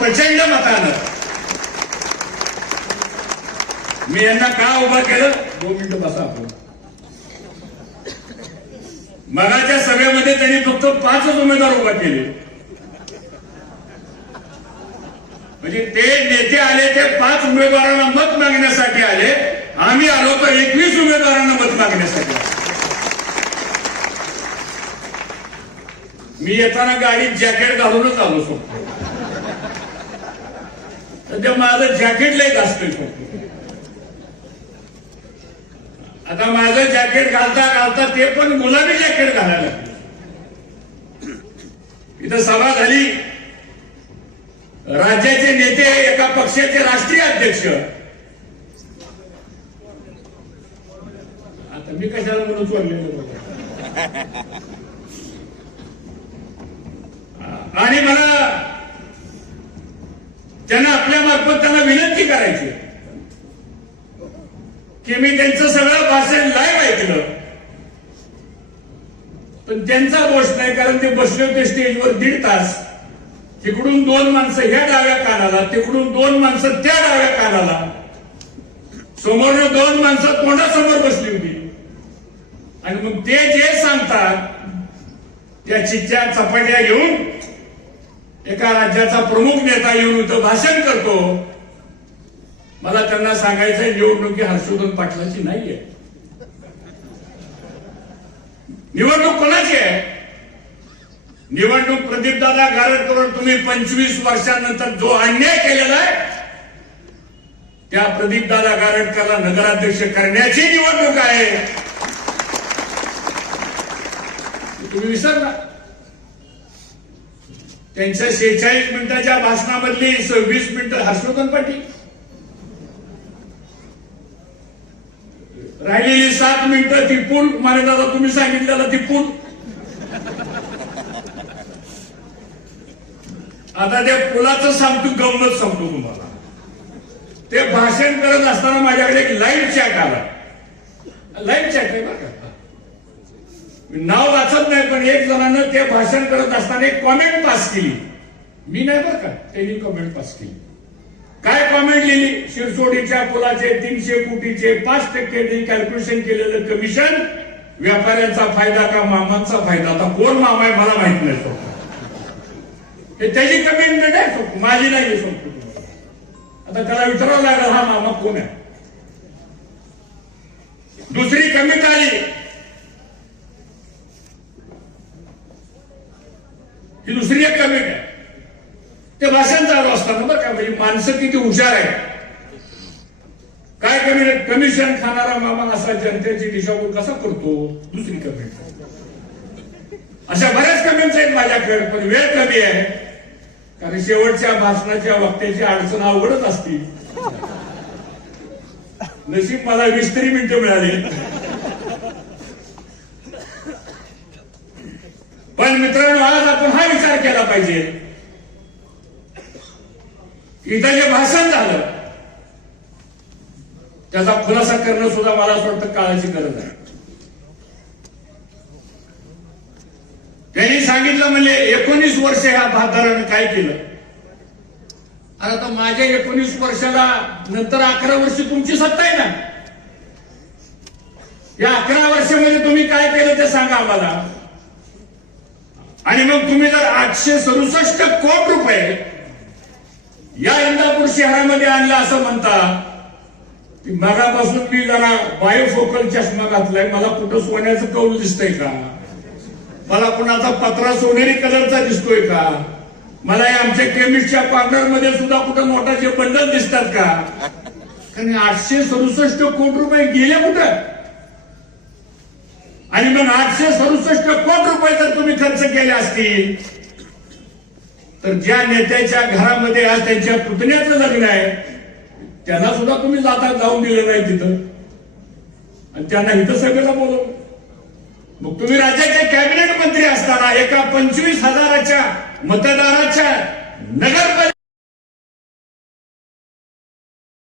प्रचंड मतानं मी यांना का उभा केलं. 2 मिनिटं बसा आपण. मगाच्या सभेमध्ये त्यांनी फक्त 5च उमेदवार उभा केले. म्हणजे ते नेते आले ते 5 उमेदवारांना मत मागण्यासाठी आले. आम्ही आलो तर 21 उमेदवारांना मत मागण्यासाठी. मी येताना गाडीत जॅकेट घालूनच आलो शकतो. सध्या माझं जॅकेट लय असतं. आता माझं जॅकेट घालता घालता ते पण गुलाबी जॅकेट घालायला लागले. इथं सभा झाली. राज्याचे नेते, एका पक्षाचे राष्ट्रीय अध्यक्ष. आता मी कशाला म्हणून चोरलेलं आणि मला त्यांना आपल्या मार्फत त्यांना विनंती करायची की मी त्यांचं सगळं भाषण लाईव्ह ऐकलं. पण त्यांचा दोष नाही, कारण ते बसले होते स्टेजवर 1.5 तास. तिकडून 2 माणसं ह्या डाव्या कानाला, तिकडून 2 माणसं त्या डाव्या कानाला, समोरनं 2 माणसं तोंडासमोर बसली होती. आणि मग ते जे सांगतात त्या चिठ्ठ्या चपाट्या घेऊन एका राज्याचा प्रमुख नेता येऊन इथं भाषण करतो. मला त्यांना सांगायचंय निवडणूक ही हर्षवर्धन पाटलाची नाहीये. निवडणूक कोणाची आहे? निवडणूक प्रदीपदादा गारटकर तुम्ही 25 वर्षांनंतर जो अन्याय केलेला आहे त्या प्रदीपदादा गारटकरला नगराध्यक्ष करण्याची निवडणूक आहे. तुम्ही विसरला. त्यांच्या 46 मिनिटाच्या भाषणामधली 26 मिनिटं हर्षवर्धन पाटील, राहिलेली 7 मिनिटं ती पूल. माने दादा तुम्ही सांगितलेलं ती पूल. आता त्या पुलाचं सांगतो, गंमत सांगतो तुम्हाला. ते भाषण करत असताना माझ्याकडे एक लाईव्ह चॅट आला. लाईव्ह चॅट आहे बघा, नाव वाचत नाही, पण एक जणांना ते भाषण करत असताना एक कॉमेंट पास केली. मी नाही बरं का, त्यांनी कॉमेंट पास केली. काय कॉमेंट लिहिली? शिरसोडीच्या पुलाचे 300 कोटीचे 5% कॅल्क्युलेशन केलेलं कमिशन व्यापाऱ्यांचा फायदा का मामांचा फायदा? आता कोण मामा आहे मला माहित नाही. हे त्याची कमेंट नाही, माझी नाही सांगतो. आता त्याला विचारावं लागलं हा मामा कोण आहे. दुसरी कमेंट आली, ही दुसरी एक कमेंट आहे. ते भाषण चालू असताना बरं का, म्हणजे माणसं किती हुशार आहे. काय कमेंट? कमिशन खाणारा मामा असा जनतेची दिशाभूल कसा करतो. दुसरी कमेंट. अशा बऱ्याच कमेंट्स आहेत माझ्याकडे, पण वेळ कमी आहे, कारण शेवटच्या भाषणाच्या वक्त्याची अडचण अवघडच असती. नशीब मला 20 मिनिटं मिळाली. पण मित्रांनो, आज आपण हा विचार केला पाहिजे, इथं जे भाषण झालं त्याचा खुलासा करणं सुद्धा मला असं वाटतं काळाची गरज आहे. त्यांनी सांगितलं म्हणजे 19 वर्ष ह्या भागदाराने काय केलं. आता माझ्या 19 वर्षाला नंतर 11 वर्ष तुमची सत्ता आहे ना. या 11 वर्षामध्ये तुम्ही काय केलं ते सांगा आम्हाला. आणि मग तुम्ही जर 867 कोटी रुपये या इंदापूर शहरामध्ये आणलं असं म्हणता, की मगापासून मी जरा बायोफोकल चष्मा घातलाय, मला कुठं सोन्याचं कौल दिसतंय का, मला कुणाचा पत्रा सोनेरी कलरचा दिसतोय का, मला आमच्या केमिस्टच्या पार्लर मध्ये सुद्धा कुठं मोठाचे बंडल दिसतात का. कारण 867 कोटी रुपये गेले कुठं. आणि मग 867 कोटी रुपये जर तुम्ही खर्च केले असतील तर ज्या नेत्याच्या घरामध्ये आज त्यांच्या पुतण्याचं लग्न आहे त्यांना सुद्धा तुम्ही जाऊन दिलं नाही तिथं, आणि त्यांना इथं सगळ्याला बोलवलं. मग तुम्ही राज्याचे कॅबिनेट मंत्री असताना एका 25,000 मतदाराच्या नगर